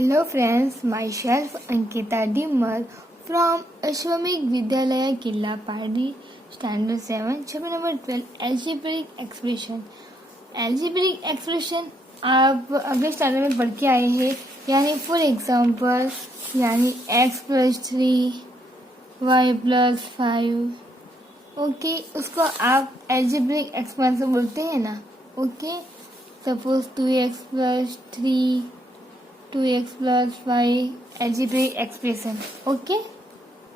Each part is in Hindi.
Hello friends, myself Ankita Dimar from Ashwamik Vidyalaya Killa Padi, Standard 7, Chapter number 12, Algebraic Expression. Algebraic Expression आप अगले स्टैंडर्ड में पढ़ के आए हैं, यानी फॉर एग्जांपल यानी x + 3 y + 5 ओके, उसको आप algebraic expansion बोलते हैं ना. Okay, suppose 2x + 3 2x + 5 algebraic expression. Okay,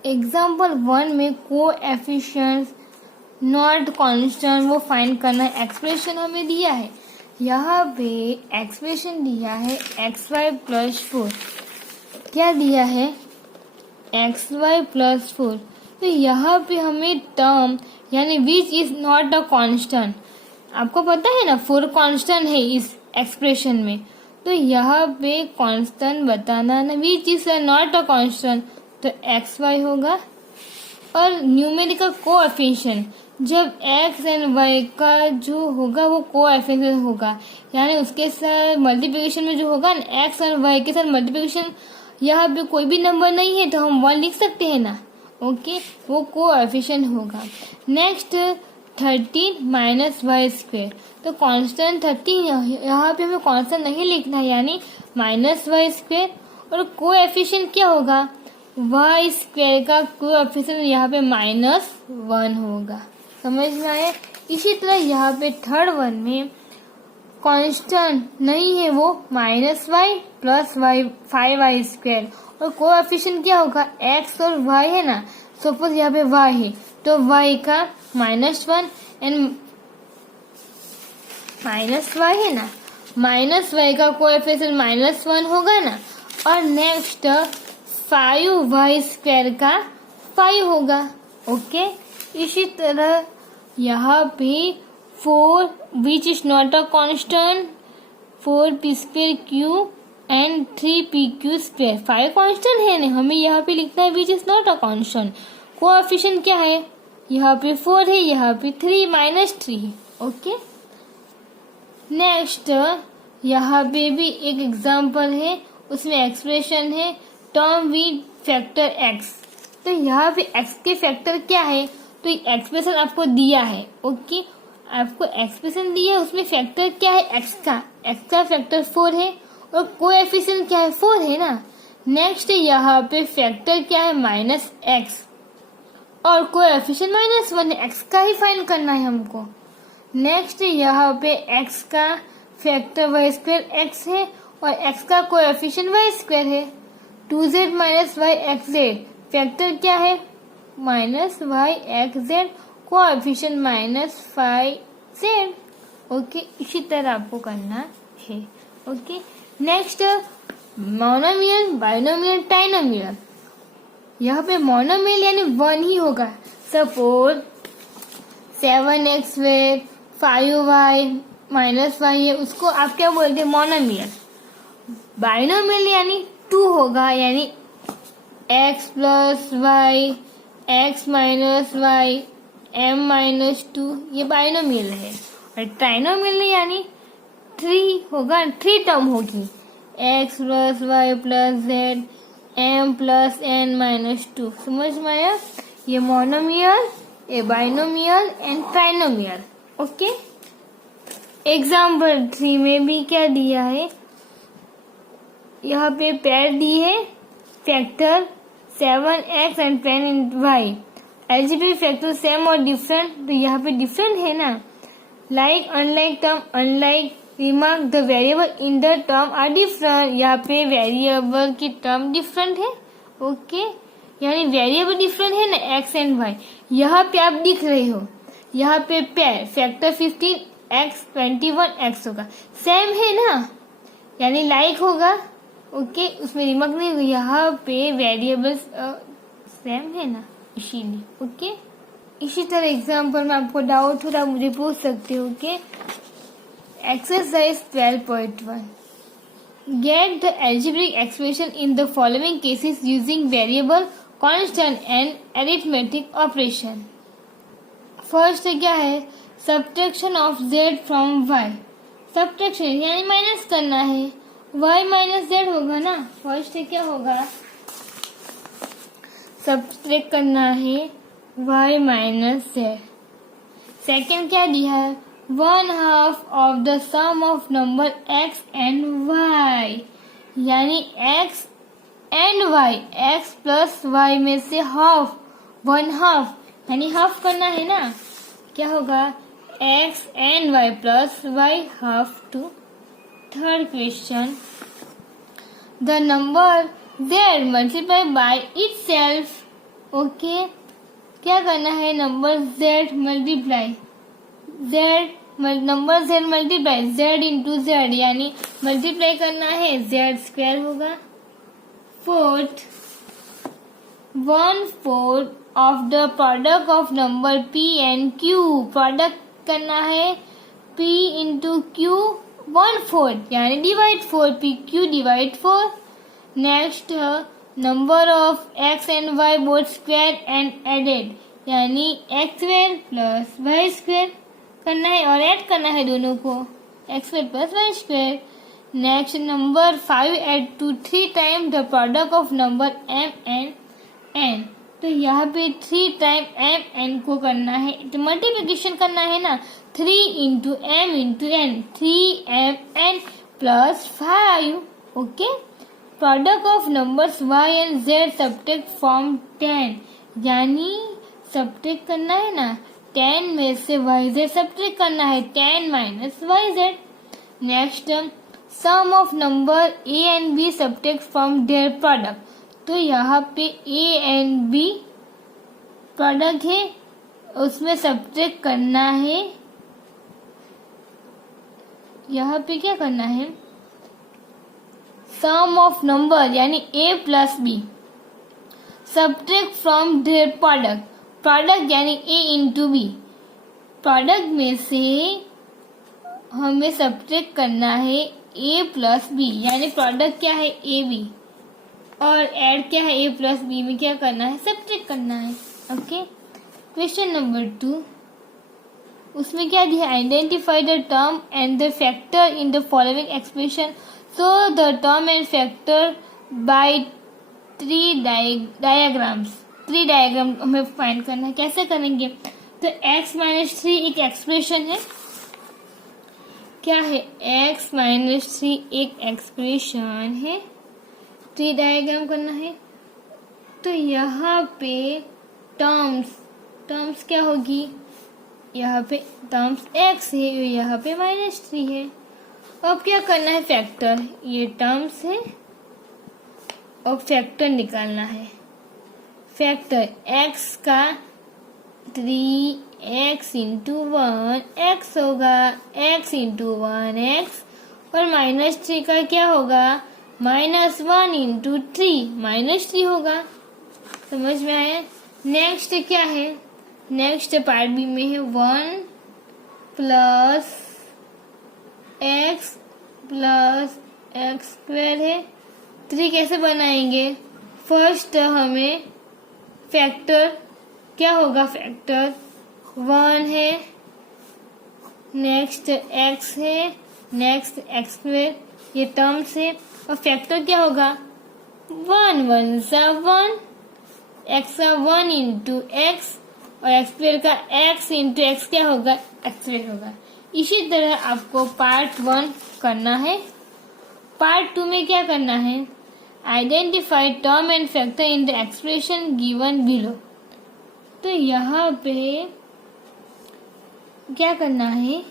example 1 में कोएफिशिएंट्स नॉट कांस्टेंट वो फाइंड करना है. एक्सप्रेशन हमें दिया है, यहाँ पे एक्सप्रेशन दिया है xy + 4. क्या दिया है? xy + 4. तो यहाँ पे हमें टर्म यानी which is not a constant, आपको पता है ना 4 कांस्टेंट है इस एक्सप्रेशन में, तो यहाँ पे कांस्टेंट बताना ना, which is not a constant, तो xy होगा. और न्यूमेरिकल कोएफिशिएंट, जब x एंड y का जो होगा वो कोएफिशिएंट होगा, यानी उसके साथ मल्टीप्लिकेशन में जो होगा ना x और y के साथ मल्टीप्लिकेशन, यहाँ पे कोई भी नंबर नहीं है तो हम 1 लिख सकते हैं ना. ओके, वो कोएफिशिएंट होगा. नेक्स्ट 13 - y², तो कांस्टेंट 13, यहाँ पे हमें कांस्टेंट नहीं लिखना है, यानी -y². और कोएफिशिएंट क्या होगा? y² का कोएफिशिएंट यहाँ पे -1 होगा. समझ में आया? इसी तरह यहाँ पे थर्ड वन में कांस्टेंट नहीं है, वो -y + y 5y², और कोएफिशिएंट क्या होगा? x और y है ना. सपोज यहाँ पे y है तो y का -1 एंड -y है ना, -y का कोएफिशिएंट -1 होगा ना. और नेक्स्ट 5y² का 5 होगा. ओके, इसी तरह यहाँ पे 4 which is not a constant, 4p² and 3pq², 5 constant है ना, हमें यहाँ पे लिखना है which is not a constant. Coefficient क्या है? यहाँ पे 4 है, यहाँ पे 3 - 3 है. ओके, नेक्स्ट यहाँ पे भी एक एग्जांपल है, उसमें एक्सप्रेशन है टर्म विद फैक्टर x. तो यहाँ पे x के फैक्टर क्या है? तो एक्सप्रेशन आपको दिया है. ओके, आपको एक्सप्रेशन दिया है, उसमें फैक्टर क्या है? x का फैक्टर 4 है, और कोएफिशिएंट क्या है? 4 है ना. नेक्स्ट यहाँ पे फैक्टर क्या है? -x, और कोएफिशिएंट -1 है, x का ही फाइंड करना है हमको. नेक्स्ट यहाँ पे x का फैक्टर y² x है, और x का कोएफिशिएंट y² है. 2z - yxz, फैक्टर क्या है? -yxz, coefficient -5z. ओके, इसी तरह आपको करना है. Okay, next monomial, binomial, trinomial. यहाँ पे मोनोमियल यानी 1 ही होगा. सपोज 7x में 5y -y है, उसको आप क्या बोलते हैं? मोनोमियल. बाइनोमियल यानी 2 होगा, यानी x + y, x - y, m - 2, ये बाइनोमियल है. और ट्राइनोमियल यानी 3 होगा, 3 टर्म होगी, x + y + z, m + n - 2. समझ में आया? ये मोनोमियल, ये binomial and trinomial. Okay, example 3 में भी क्या दिया है? यहाँ पे पेयर दी है, factor 7x and 10y. Algebraic factor same और डिफरेंट, तो यहाँ पे डिफरेंट है ना. Like unlike term, unlike remark the variable in the term are different. यहाँ पे वेरिएबल की टर्म डिफरेंट है. ओके, यानी वेरिएबल डिफरेंट है ना, x एंड y. यहाँ पे आप दिख रहे हो, यहाँ पे पेयर फैक्टर 15x 21x होगा, सेम है ना, यानी लाइक होगा. ओके, उसमें रिमार्क नहीं हुई, यहाँ पे वेरिएबल्स सेम है ना, इसीलिए. ओके, इसी तरह एग्जाम्पल में आपको डाउट हो रहा, मुझे पूछ सकते हो. Okay, exercise 12.1, get the algebraic expression in the following cases using variable, constant and arithmetic operation. First क्या है? Subtraction of z from y. Subtraction यानी माइनस करना है, y माइनस जेड होगा ना। फर्स्ट क्या होगा, सब्ट्रैक्ट करना है y माइनस जेड। सेकेंड क्या दिया है, 1/2 of the sum of number x and y, यानी x and y, x plus y में से हाफ, 1/2 यानी हाफ करना है ना। क्या होगा, x and y plus y half two. Third question, the number z multiply by itself. Okay, क्या करना है, number z multiply number z multiply z into z, यानी मल्टीप्लाई करना है, z स्क्वायर होगा। Fourth, 1/4 of the product of number p and q, product करना है p इंटू q, 1/4 यानी divide 4, p q divide 4। Next, number of x and y both square and added, यानी x square plus y square करना है और ऐड करना है दोनों को, x square plus y square. Next, number 5 add to 3 time the product of number m and n, तो यहाँ पे 3 टाइम m n को करना है, तो मल्टीप्लिकेशन करना है ना, 3 into m into n, 3mn plus 5। Okay, product of numbers y and z subtract from 10, यानी सब्ट्रैक्ट करना है ना, 10 में से yz सब्ट्रैक्ट करना है, 10 minus yz। Next, sum of number a and b subtract from their product, तो यहाँ पे a एंड b प्रोडक्ट है, उसमें सब्ट्रैक्ट करना है, यहाँ पे क्या करना है, सम ऑफ नंबर यानी a plus b subtract from their product, product यानी a इंटू b, प्रोडक्ट में से हमें सब्ट्रैक्ट करना है a प्लस b, यानी प्रोडक्ट क्या है a b, और ऐड क्या है a प्लस b में क्या करना है, सब्ट्रैक्ट करना है। ओके, क्वेश्चन नंबर 2, उसमें क्या दिया, identify the term and the factor in the following expression, so the term and factor by 3 diagrams, 3 diagram हमें फाइंड करना है। कैसे करेंगे, तो x माइनस 3 एक एक्सप्रेशन है, क्या है, x माइनस 3 एक एक्सप्रेशन है, 3 डायग्राम करना है। तो यहाँ पे टर्म्स क्या होगी, यहाँ पे टर्म्स x है, यहाँ पे -3 है। अब क्या करना है, फैक्टर, ये टर्म्स है और फैक्टर निकालना है। फैक्टर x का 3x इंटू 1 x होगा, x इंटू 1 x, और -3 का क्या होगा, -1 इंटू 3 -3 होगा। समझ में आया। नेक्स्ट क्या है, नेक्स्ट पार्ट बी में है 1 प्लस x स्क्वायर है। 3 कैसे बनाएंगे, फर्स्ट हमें फैक्टर क्या होगा, फैक्टर 1 है, नेक्स्ट x है, नेक्स्ट x स्क्वायर, ये टर्म्स है, और फैक्टर क्या होगा, 1 1 सा 1, x का 1 इंटू x, और x स्क्वायर का x इंटू x क्या होगा, x स्क्वायर होगा। इसी तरह आपको पार्ट 1 करना है। पार्ट 2 में क्या करना है, identify term and factor in the expression given below. तो यहाँ पे क्या करना है,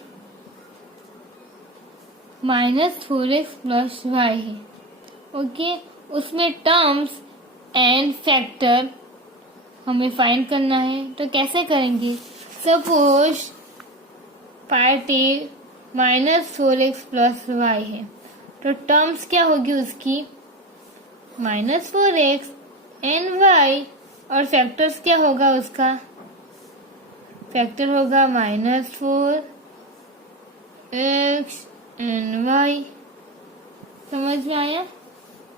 -4x प्लस y है। ओके, उसमें टर्म्स एंड फैक्टर हमें फाइंड करना है। तो कैसे करेंगे, suppose part A -4x plus y है, तो टर्म्स क्या होगी उसकी, -4x एंड y, और फैक्टर्स क्या होगा उसका, फैक्टर होगा -4x एंड y। समझ में आया,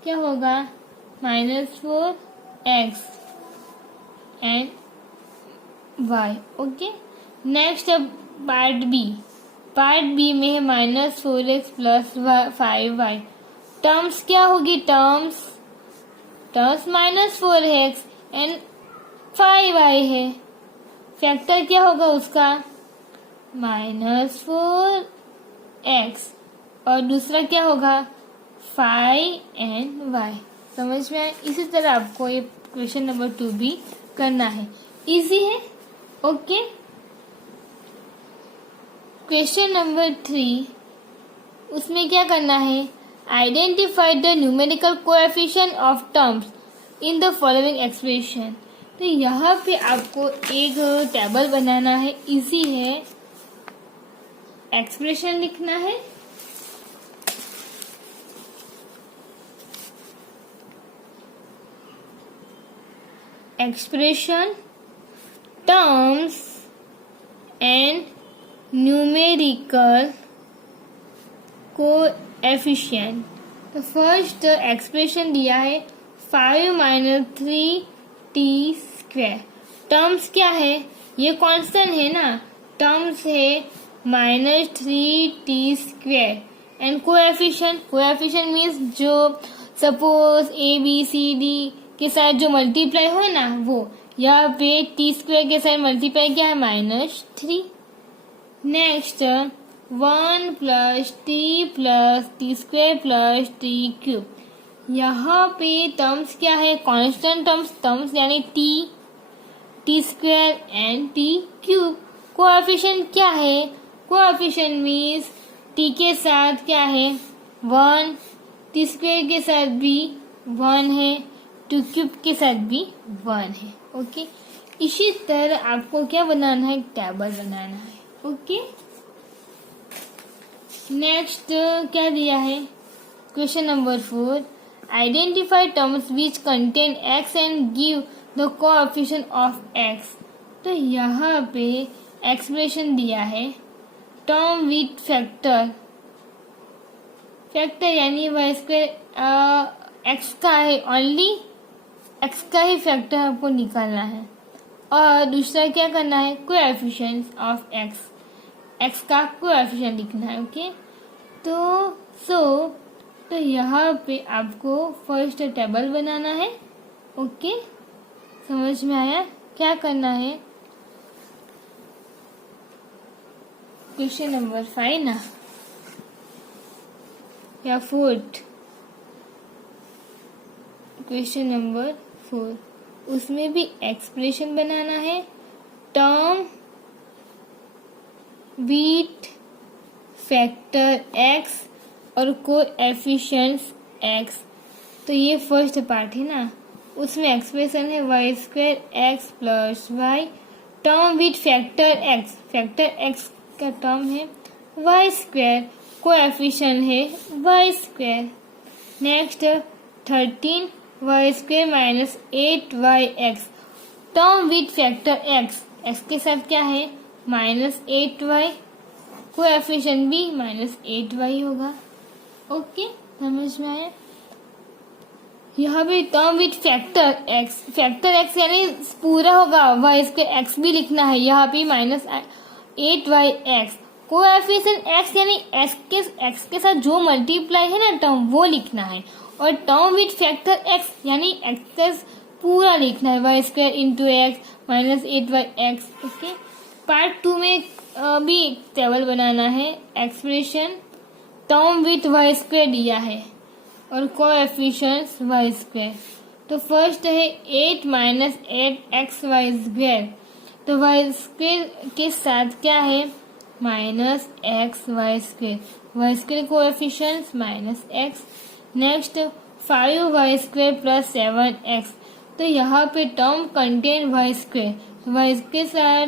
क्या होगा, -4x and y। Okay, next अब पार्ट बी में है -4x प्लस 5y। टर्म्स क्या होगी, टर्म्स -4x एंड 5y है। फैक्टर क्या होगा उसका, -4x और दूसरा क्या होगा 5 एंड y। समझ में आया। इसी तरह आपको ये क्वेश्चन नंबर 2 भी करना है, इजी है। ओके, क्वेश्चन नंबर 3, उसमें क्या करना है, identify the numerical coefficient of terms in the following expression. तो यहाँ पे आपको एक टेबल बनाना है, इजी है, एक्सप्रेशन लिखना है, expression, terms and numerical coefficient. तो फर्स्ट एक्सप्रेशन दिया है 5 - 3t²। टर्म्स क्या है, ये कांस्टेंट है ना, टर्म्स है -3t² एंड कोएफिशिएंट मीन्स जो सपोज ABCD के साथ जो मल्टीप्लाई हो ना वो, यहाँ पे t² के साथ मल्टीप्लाई क्या है -3। Next 1 + t + t² + t³। यहाँ पे टर्म्स क्या है, कांस्टेंट टर्म्स यानी t² एंड t³। कोएफिशिएंट क्या है, कोएफिशिएंट मीन्स t के साथ क्या है 1, t² के साथ भी 1 है, t³ के साथ भी 1 है। ओके, इसी तरह आपको क्या बनाना है, टेबल बनाना है। ओके, नेक्स्ट क्या दिया है, question number 4, identify terms which contain x and give the coefficient of x। तो यहाँ पे एक्सप्रेशन दिया है टर्म विथ फैक्टर यानी y² x का है, ओनली x का ही फैक्टर आपको निकालना है, और दूसरा क्या करना है, कोएफिशिएंट ऑफ x का कोएफिशिएंट लिखना है। ओके, तो यहाँ पे आपको फर्स्ट टेबल बनाना है। ओके, समझ में आया, क्या करना है, क्वेश्चन नंबर 5 ना, या 4th, क्वेश्चन नंबर 4, उसमें भी एक्सप्रेशन बनाना है, टर्म विथ फैक्टर x और कोएफिशिएंट्स x। तो ये फर्स्ट पार्ट है ना, उसमें एक्सप्रेशन है y² x + y, term with factor x का टर्म है y², कोएफिशिएंट है y²। Next 13 y² - 8yx, term with factor x के साथ क्या है -8y, कोएफिशिएंट भी -8y होगा। ओके, समझ में आया। यहाँ पे टर्म विथ फैक्टर x यानी पूरा होगा y² x भी लिखना है, यहाँ पे -8yx, कोएफिशिएंट x यानी x के साथ जो मल्टीप्लाई है ना टर्म वो लिखना है, और टर्म विथ फैक्टर x यानी x पूरा लिखना है, y² × x -8yx। Okay, part 2 में भी टेबल बनाना है, एक्सप्रेशन, टर्म विथ y² दिया है और कोएफिशिएंट्स y²। तो फर्स्ट है 8 - 8xy², तो y² के साथ क्या है -xy², coefficients -x। Next 5y² + 7x, तो यहाँ पे टर्म कंटेन y² के साथ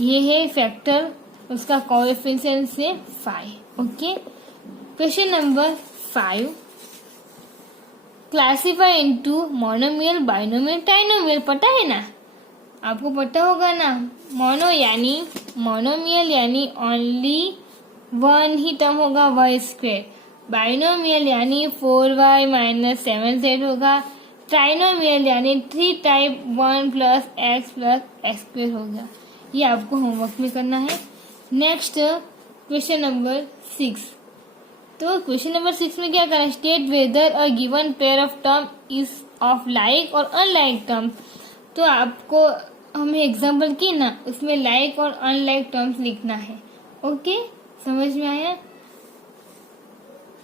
ये है फैक्टर, उसका कोएफिशिएंट से 5। Okay, question number 5, classify into monomial, binomial, trinomial. पता है ना, आपको पता होगा ना, मोनोमियल यानी ओनली 1 ही टर्म होगा y², बाइनोमियल यानी 4y - 7z होगा, ट्राइनोमियल यानी 3 टाइप 1 + x + x² होगा। ये आपको होमवर्क में करना है। नेक्स्ट क्वेश्चन नंबर 6, तो क्वेश्चन नंबर 6 में क्या करना, state whether a given pair of term is of like और अनलाइक टर्म। तो आपको हमें एग्जाम्पल की ना, उसमें लाइक और अनलाइक टर्म्स लिखना है। ओके, समझ में आया।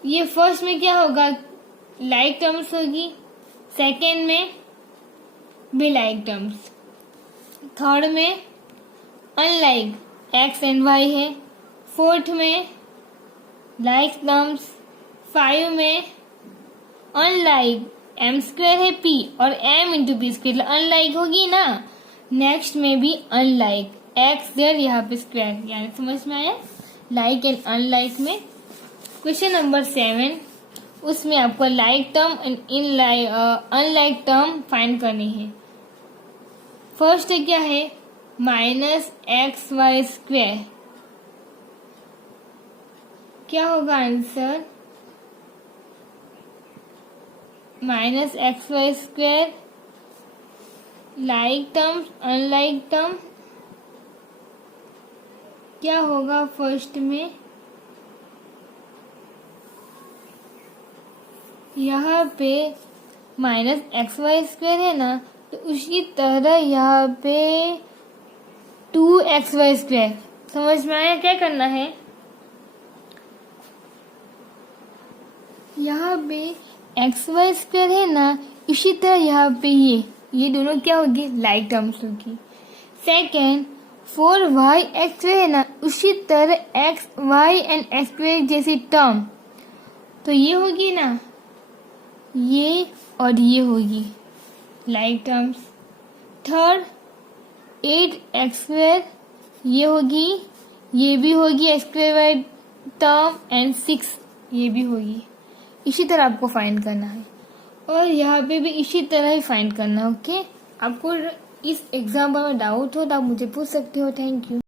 ये फर्स्ट में क्या होगा, लाइक टर्म्स होगी, सेकेंड में भी लाइक टर्म्स, थर्ड में अनलाइक एक्स एंड वाई है, फोर्थ में लाइक टर्म्स, 5 में अनलाइक एम स्क्वायर है पी और m into p square, unlike होगी ना। नेक्स्ट में भी अनलाइक एक्स जेड यहाँ पे स्क्वायर, यानी समझ में आया लाइक एंड अनलाइक में। क्वेश्चन नंबर 7, उसमें आपको like term and in unlike term find करनी है। फर्स्ट क्या है, माइनस एक्स वाई स्क्वायर, क्या होगा answer, minus x y square, like term unlike term क्या होगा फर्स्ट में, यहाँ पे माइनस एक्स वाई स्क्वायर है ना, तो उसी तरह यहाँ पे 2 एक्स वाई स्क्वायर, समझ में आया। क्या करना है, यहाँ पे एक्स वाई स्क्वायर है ना, इसी तरह यहाँ पे ये दोनों क्या होगी, लाइक टर्म्स होगी। सेकेंड 4y एक्स है ना, उसी तरह x y and x square जैसी टर्म, तो ये होगी ना, ये और ये होगी like terms. Third 8x square, ये होगी, ये भी होगी x square y term, and 6 ये भी होगी। इसी तरह आपको फाइंड करना है और यहाँ पे भी इसी तरह ही फाइंड करना है। ओके, आपको इस एग्जाम्पल में डाउट हो तो आप मुझे पूछ सकते हो। Thank you.